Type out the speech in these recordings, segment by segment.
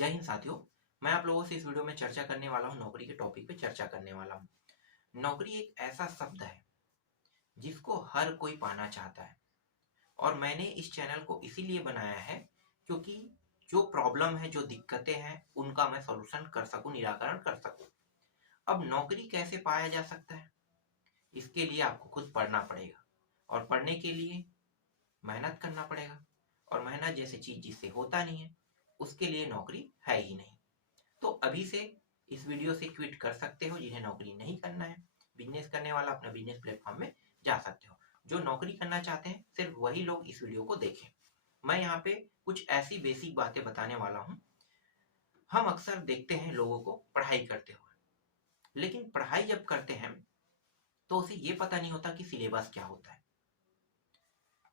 जय हिंद साथियों। मैं आप लोगों से इस वीडियो में चर्चा करने वाला हूं, नौकरी के टॉपिक पे चर्चा करने वाला हूं। नौकरी एक ऐसा शब्द है जिसको हर कोई पाना चाहता है और मैंने इस चैनल को इसीलिए बनाया है क्योंकि जो प्रॉब्लम है, जो दिक्कतें हैं, उनका मैं सॉल्यूशन कर सकूं, निराकरण कर सकूं। अब नौकरी कैसे पाया जा सकता है, इसके लिए आपको खुद पढ़ना पड़ेगा और पढ़ने के लिए मेहनत करना पड़ेगा और मेहनत जैसे चीज जिससे होता नहीं है उसके लिए नौकरी है ही नहीं। तो अभी से इस वीडियो से क्विट कर सकते हो। जिन्हें नौकरी नहीं करना है, बिजनेस करने वाला, अपना बिजनेस प्लेटफॉर्म में जा सकते हो। जो नौकरी करना चाहते हैं सिर्फ वही लोग इस वीडियो को देखें। मैं यहाँ पे कुछ ऐसी बेसिक बातें बताने वाला हूँ। हम अक्सर देखते हैं लोगों को पढ़ाई करते हुए, लेकिन पढ़ाई जब करते हैं तो उसे ये पता नहीं होता कि सिलेबस क्या होता है।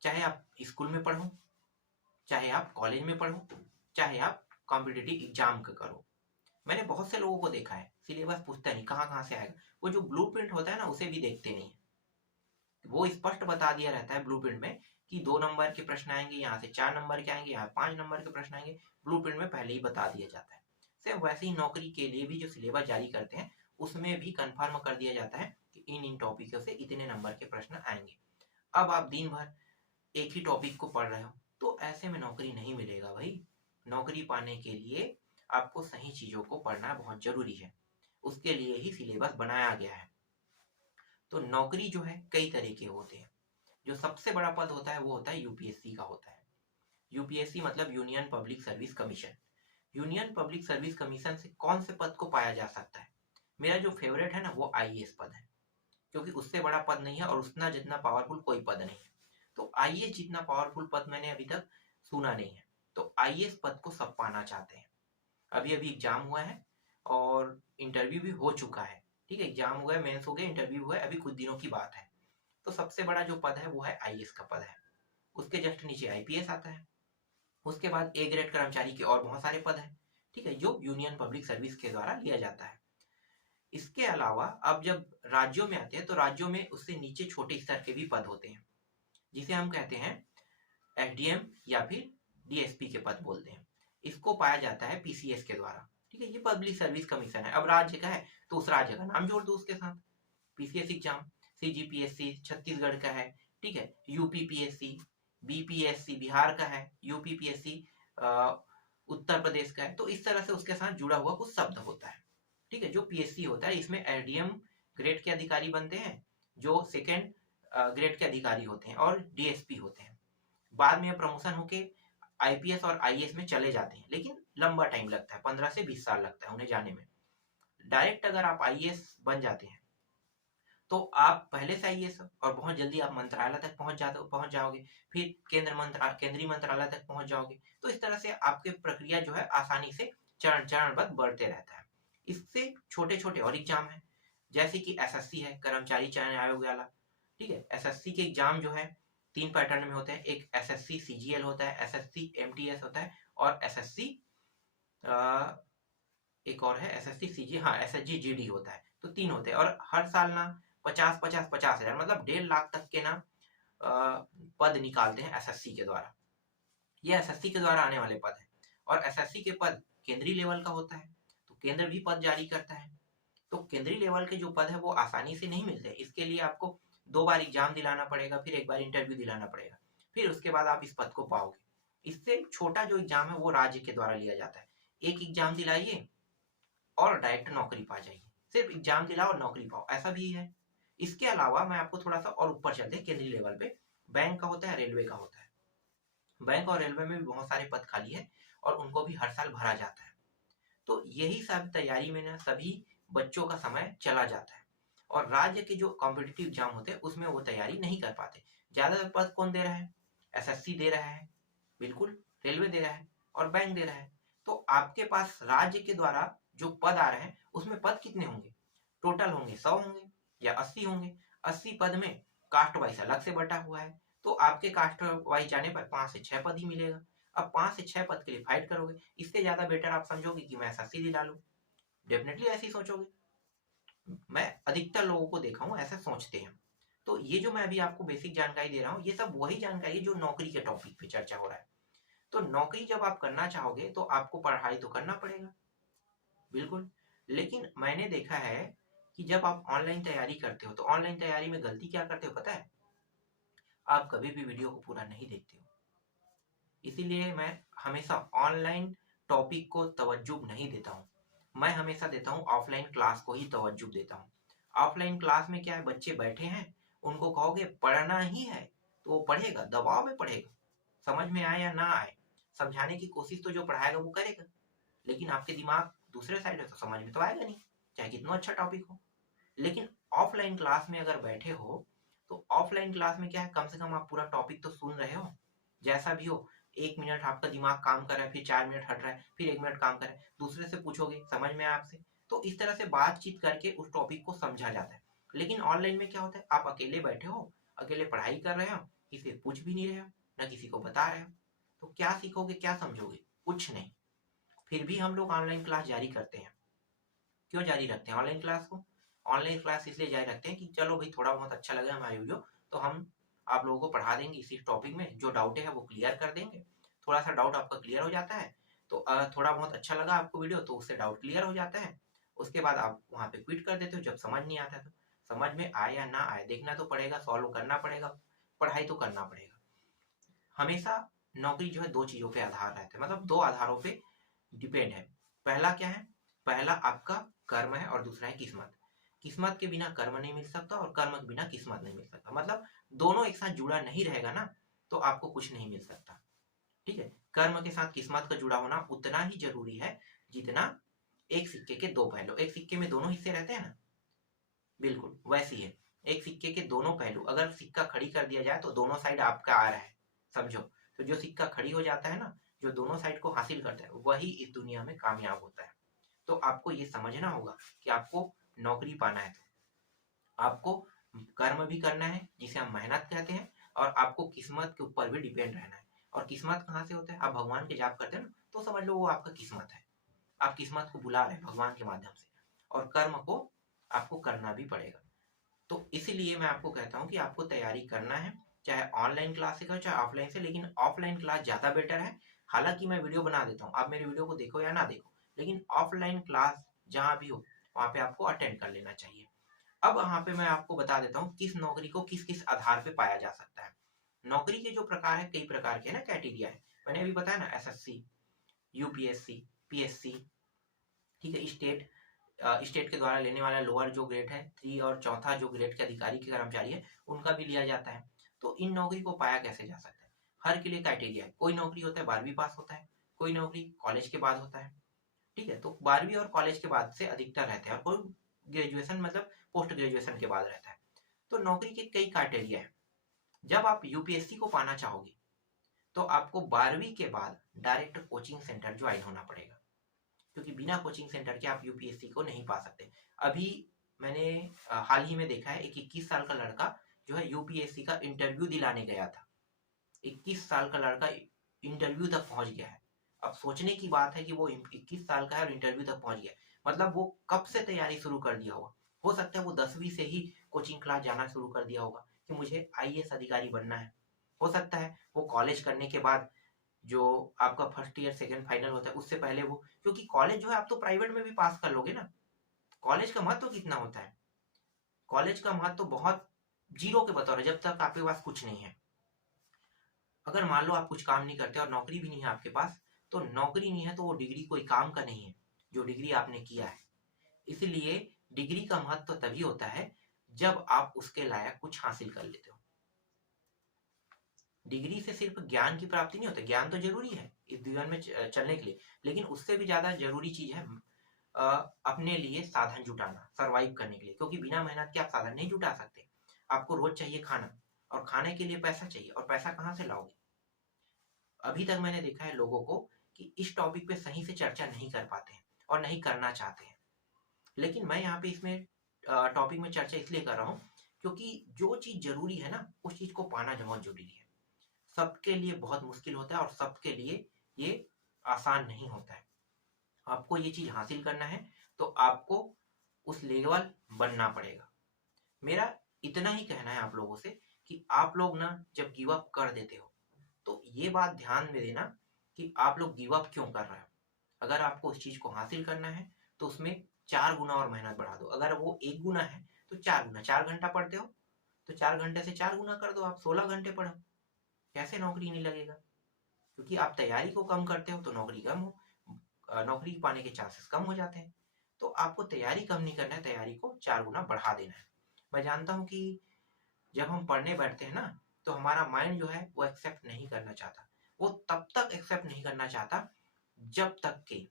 चाहे आप स्कूल में पढ़ो, चाहे आप कॉलेज में पढ़ो, चाहे आप कॉम्पिटिटिव एग्जाम का करो, मैंने बहुत से लोगों को देखा है सिलेबस पूछता नहीं, कहाँ कहाँ से आएगा। वो जो ब्लूप्रिंट होता है ना, उसे भी देखते नहीं है। वो स्पष्ट बता दिया रहता है ब्लूप्रिंट में कि 2 नंबर के प्रश्न आएंगे, यहाँ से 4 नंबर के आएंगे, यहाँ 5 नंबर के प्रश्न आएंगे। ब्लूप्रिंट में पहले ही बता दिया जाता है। सेम वैसे ही नौकरी के लिए भी जो सिलेबस जारी करते हैं उसमें भी कंफर्म कर दिया जाता है कि इन टॉपिकों से इतने नंबर के प्रश्न आएंगे। अब आप दिन भर एक ही टॉपिक को पढ़ रहे हो तो ऐसे में नौकरी नहीं मिलेगा भाई। नौकरी पाने के लिए आपको सही चीजों को पढ़ना बहुत जरूरी है। उसके लिए ही सिलेबस बनाया गया है। तो नौकरी जो है कई तरह के होते हैं। जो सबसे बड़ा पद होता है वो होता है यूपीएससी का होता है। यूपीएससी मतलब union public service commission. Union public service commission से कौन से पद को पाया जा सकता है? मेरा जो फेवरेट है ना वो आईएएस पद है, क्योंकि उससे बड़ा पद नहीं है और उतना जितना पावरफुल कोई पद नहीं है। तो आईएएस जितना पावरफुल पद मैंने अभी तक सुना नहीं है। तो आईएएस पद को सब पाना चाहते हैं। अभी अभी एग्जाम हुआ है और इंटरव्यू भी हो चुका है। ठीक है, एग्जाम हो गया, मेंस हो गया, इंटरव्यू हुआ है, अभी कुछ दिनों की बात है। तो सबसे बड़ा जो पद है वो है आईएएस का पद है। उसके जस्ट नीचे आईपीएस आता है। उसके बाद ए ग्रेड कर्मचारी के और बहुत सारे पद हैं, ठीक है, जो यूनियन पब्लिक सर्विस के द्वारा लिया जाता है। इसके अलावा अब जब राज्यों में आते हैं तो राज्यों में उससे नीचे छोटे स्तर के भी पद होते हैं, जिसे हम कहते हैं एसडीएम या फिर डीएसपी के पद बोलते हैं। इसको पाया जाता है पीसीएस के द्वारा। ठीक है, ये पब्लिक सर्विस कमीशन है। अब राज्य का है तो उस राज्य का नाम जोड़ दो उसके साथ। पीसीएस एग्जाम सीजीपीएससी छत्तीसगढ़ का है, ठीक है, यूपीपीएससी, बीपीएससी बिहार का है, यूपीपीएससी उत्तर प्रदेश का है। तो इस तरह से उसके साथ जुड़ा हुआ कुछ शब्द होता है। ठीक है, जो पीएससी होता है इसमें एसडीएम ग्रेड के अधिकारी बनते हैं, जो सेकेंड ग्रेड के अधिकारी होते हैं, और डीएसपी होते हैं। बाद में प्रमोशन होके आईपीएस और आईएएस में चले जाते हैं, लेकिन लंबा टाइम लगता है, 15 से 20 साल लगता है उन्हें जाने में। डायरेक्ट अगर आप आईएएस बन जाते हैं तो आप पहले से आईएएस और बहुत जल्दी आप मंत्रालय तक पहुंच जाओगे, फिर केंद्रीय मंत्रालय तक पहुंच जाओगे। तो इस तरह से आपकी प्रक्रिया जो है आसानी से चरण चरणबद्ध बढ़ते रहता है। इससे छोटे छोटे और एग्जाम है, जैसे कि एसएससी है, कर्मचारी चयन आयोग वाला। ठीक है, एसएससी के एग्जाम जो है 3 पैटर्न में होते हैं। एक एसएससी सीजीएल होता है, एसएससी एमटीएस होता है, और एसएससी एक और है एसएससी सीजी, हाँ एसएसजी जीडी होता है। तो 3 होते हैं और हर साल ना 50-50-50 हजार मतलब 1.5 लाख तक के ना पद निकालते हैं एसएससी के द्वारा। ये एसएससी के द्वारा आने वाले पद है। और एसएससी के पद केंद्रीय लेवल का होता है, तो केंद्र भी पद जारी करता है। तो केंद्रीय लेवल के जो पद है वो आसानी से नहीं मिलते। इसके लिए आपको 2 बार एग्जाम दिलाना पड़ेगा, फिर 1 बार इंटरव्यू दिलाना पड़ेगा, फिर उसके बाद आप इस पद को पाओगे। इससे छोटा जो एग्जाम है वो राज्य के द्वारा लिया जाता है। एक एग्जाम दिलाइए और डायरेक्ट नौकरी पा जाइए। सिर्फ एग्जाम दिलाओ और नौकरी पाओ, ऐसा भी है। इसके अलावा मैं आपको थोड़ा सा और ऊपर चलते हैं, केंद्रीय लेवल पे बैंक का होता है, रेलवे का होता है। बैंक और रेलवे में भी बहुत सारे पद खाली है और उनको भी हर साल भरा जाता है। तो यही सब तैयारी में ना सभी बच्चों का समय चला जाता है और राज्य के जो कॉम्पिटिटिव एग्जाम होते हैं उसमें वो तैयारी नहीं कर पाते। ज्यादातर पद कौन दे रहा है? एसएससी दे रहा है, बिल्कुल, रेलवे दे रहा है और बैंक दे रहा है। तो आपके पास राज्य के द्वारा जो पद आ रहे हैं उसमें पद कितने होंगे? टोटल होंगे 100 होंगे या 80 होंगे। 80 पद में कास्ट वाइज अलग से बटा हुआ है, तो आपके कास्ट वाइज जाने पर 5 से 6 पद ही मिलेगा। अब 5 से 6 पद के लिए फाइट करोगे, इससे ज्यादा बेटर आप समझोगे कि मैं एसएससी दिला लूं। डेफिनेटली ऐसे ही सोचोगे। मैं अधिकतर लोगों को देखा हूं ऐसा सोचते हैं। तो ये जो मैं अभी आपको बेसिक जानकारी दे रहा हूँ ये सब वही जानकारी है जो नौकरी के टॉपिक पे चर्चा हो रहा है। तो नौकरी जब आप करना चाहोगे तो आपको पढ़ाई तो करना पड़ेगा, बिल्कुल। लेकिन मैंने देखा है कि जब आप ऑनलाइन तैयारी करते हो तो ऑनलाइन तैयारी में गलती क्या करते हो पता है? आप कभी भी वीडियो को पूरा नहीं देखते हो। इसीलिए मैं हमेशा ऑनलाइन टॉपिक को तवज्जो नहीं देता हूँ। मैं हमेशा देता हूँ ऑफलाइन क्लास को ही तवज्जो देता हूँ। ऑफलाइन क्लास में क्या है, बच्चे बैठे हैं, उनको कहोगे पढ़ना ही है तो वो पढ़ेगा, दबाव में पढ़ेगा, समझ में आए या ना आए, समझाने की कोशिश तो जो पढ़ाएगा वो करेगा, लेकिन आपके दिमाग दूसरे साइड है तो समझ में तो आएगा नहीं, चाहे कितना अच्छा टॉपिक हो। लेकिन ऑफलाइन क्लास में अगर बैठे हो तो ऑफलाइन क्लास में क्या है, कम से कम आप पूरा टॉपिक तो सुन रहे हो, जैसा भी हो। 1 मिनट आपका दिमाग काम कर रहा है, फिर 4 मिनट हट रहा है, फिर 1 मिनट काम कर रहा है, दूसरे से पूछोगे समझ में आए आपसे, तो इस तरह से बातचीत करके उस टॉपिक को समझा जाता है। लेकिन ऑनलाइन में क्या होता है, आप अकेले बैठे हो, अकेले पढ़ाई कर रहे हो, किसी से पूछ भी नहीं रहे हो, ना किसी को बता रहे हो, तो क्या सीखोगे, क्या समझोगे, कुछ नहीं। फिर भी हम लोग ऑनलाइन क्लास जारी करते हैं। क्यों जारी रखते हैं ऑनलाइन क्लास को? ऑनलाइन क्लास इसलिए जारी रखते हैं कि चलो भाई थोड़ा बहुत अच्छा लगा हमारी वीडियो तो हम आप लोगों को पढ़ा देंगे, इसी टॉपिक में जो डाउट है वो क्लियर कर देंगे। थोड़ा सा डाउट आपका क्लियर हो जाता है तो थोड़ा बहुत अच्छा लगा आपको वीडियो तो उससे डाउट क्लियर हो जाता है। उसके बाद आप वहाँ पे क्विट कर देते हो जब समझ नहीं आता। तो समझ में आए या ना आए देखना तो पड़ेगा, सॉल्व करना पड़ेगा, पढ़ाई तो करना पड़ेगा। हमेशा नौकरी जो है दो चीजों पे आधार रहता है, मतलब दो आधारों पे डिपेंड है। पहला क्या है, पहला आपका कर्म है और दूसरा है किस्मत। किस्मत के बिना कर्म नहीं मिल सकता और कर्म के बिना किस्मत नहीं मिल सकता, मतलब दोनों एक साथ जुड़ा नहीं रहेगा ना तो आपको कुछ नहीं मिल सकता। ठीक है, कर्म के साथ किस्मत का जुड़ा होना उतना ही जरूरी है जितना एक सिक्के के दो पहलू। एक सिक्के में दोनों हिस्से रहते हैं ना, बिल्कुल वैसी है। एक सिक्के के दोनों पहलू, अगर सिक्का खड़ी कर दिया जाए तो दोनों साइड आपका आ रहा है, समझो। तो जो सिक्का खड़ी हो जाता है ना, जो दोनों साइड को हासिल करता है वही इस दुनिया में कामयाब होता है। तो आपको ये समझना होगा कि आपको नौकरी पाना है तो आपको कर्म भी करना है जिसे हम मेहनत कहते हैं, और आपको किस्मत के ऊपर भी डिपेंड रहना है। और किस्मत कहाँ से होता है, आप भगवान के जाप करते हैं ना तो समझ लो वो आपका किस्मत है। आप किस्मत को बुला रहे हैं भगवान के माध्यम से, और कर्म को आपको करना भी पड़ेगा। तो इसीलिए मैं आपको कहता हूँ कि आपको तैयारी करना है, चाहे ऑनलाइन क्लास से करो चाहे ऑफलाइन से, लेकिन ऑफलाइन क्लास ज़्यादा बेटर है। हालांकि मैं वीडियो बना देता हूँ, आप मेरी वीडियो को देखो या ना देखो, लेकिन ऑफलाइन क्लास जहाँ भी हो वहाँ पे आपको अटेंड कर लेना चाहिए। अब यहाँ पे मैं आपको बता देता हूँ किस नौकरी को किस किस आधार पे पाया जा सकता है। नौकरी के जो प्रकार है, कई प्रकार के ना कैटेरिया है, मैंने अभी बताया ना, एसएससी, यूपीएससी, पीएससी, ठीक है, स्टेट के द्वारा लेने वाला लोअर जो ग्रेड है 3 और चौथा जो ग्रेड के अधिकारी के कर्मचारी है उनका भी लिया जाता है। तो इन नौकरी को पाया कैसे जा सकता है, हर के लिए क्राइटेरिया है। कोई नौकरी होता है 12वीं पास होता है, कोई नौकरी कॉलेज के बाद होता है, ठीक है, तो 12वीं और कॉलेज के बाद से अधिकतर रहते हैं, और कोई ग्रेजुएशन मतलब पोस्ट ग्रेजुएशन के बाद रहता है। तो नौकरी के कई क्राइटेरिया है। जब आप यूपीएससी को पाना चाहोगे तो आपको 12वीं के बाद डायरेक्ट कोचिंग सेंटर ज्वाइन होना पड़ेगा, क्योंकि बिना कोचिंग सेंटर के आप यूपीएससी को नहीं पा सकते। अभी मैंने हाल ही में देखा है, एक 21 साल का लड़का जो है यूपीएससी का इंटरव्यू दिलाने गया था। 21 साल का लड़का इंटरव्यू तक पहुंच गया है। अब सोचने की बात है कि वो 21 साल का है और इंटरव्यू तक पहुंच गया, मतलब वो कब से तैयारी शुरू कर दिया होगा। हो सकता है वो 10वीं से ही कोचिंग क्लास जाना शुरू कर दिया होगा कि मुझे आईएएस अधिकारी बनना है। हो सकता है वो कॉलेज करने के बाद जो आपका फर्स्ट ईयर सेकंड फाइनल होता है उससे पहले वो, क्योंकि कॉलेज जो है आप तो प्राइवेट में भी पास कर लोगे ना। कॉलेज का महत्व कितना होता है, कॉलेज का महत्व बहुत जीरो के बतौर है जब तक आपके पास कुछ नहीं है। अगर मान लो आप कुछ काम नहीं करते और नौकरी भी नहीं है आपके पास, तो नौकरी नहीं है तो वो डिग्री कोई काम का नहीं है जो डिग्री आपने किया है। इसलिए डिग्री का महत्व तभी होता है जब आप उसके लायक कुछ हासिल कर लेते हो। डिग्री से सिर्फ ज्ञान की प्राप्ति नहीं होती, ज्ञान तो जरूरी है इस जीवन में चलने के लिए, लेकिन उससे भी ज्यादा जरूरी चीज है अपने लिए साधन जुटाना सरवाइव करने के लिए, क्योंकि बिना मेहनत के आप साधन नहीं जुटा सकते। आपको रोज चाहिए खाना, और खाने के लिए पैसा चाहिए, और पैसा कहाँ से लाओगे? अभी तक मैंने देखा है लोगों को कि इस टॉपिक पे सही से चर्चा नहीं कर पाते हैं और नहीं करना चाहते हैं। लेकिन मैं यहाँ पे इसमें टॉपिक में चर्चा इसलिए कर रहा हूँ क्योंकि जो चीज जरूरी है ना उस चीज को पाना बहुत जरूरी है। सबके लिए बहुत मुश्किल होता है और सबके लिए ये आसान नहीं होता है। आपको ये चीज हासिल करना है तो आपको उस लेवल बनना पड़ेगा। मेरा इतना ही कहना है आप लोगों से कि आप लोग ना जब गिव अप कर देते हो तो ये बात ध्यान में देना कि आप लोग गिव अप क्यों कर रहे हो। अगर आपको उस चीज को हासिल करना है तो उसमें 4 गुना और मेहनत बढ़ा दो। अगर वो 1 गुना है तो 4 गुना, 4 घंटा पढ़ते हो तो 4 घंटे से 4 गुना कर दो, आप 16 घंटे पढ़ो। कैसे नौकरी नहीं लगेगा? क्योंकि आप तैयारी को कम करते हो तो नौकरी पाने के चांसेस कम हो जाते हैं। तो आपको तैयारी कम नहीं करना है, तैयारी को 4 गुना बढ़ा देना है। मैं जानता हूं कि जब हम पढ़ने बैठते हैं ना तो हमारा माइंड जो है वो एक्सेप्ट नहीं करना चाहता। वो तब तक एक्सेप्ट नहीं करना चाहता जब तक कि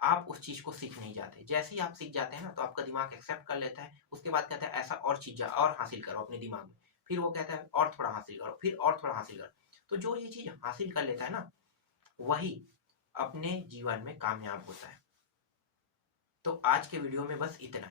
आप उस चीज को सीख नहीं जाते। जैसे ही आप सीख जाते हैं ना तो आपका दिमाग एक्सेप्ट कर लेता है। उसके बाद कहता है ऐसा और चीज और हासिल करो अपने दिमाग में। फिर वो कहता है और थोड़ा हासिल करो, फिर और थोड़ा हासिल करो। तो जो ये चीज हासिल कर लेता है ना वही अपने जीवन में कामयाब होता है। तो आज के वीडियो में बस इतना।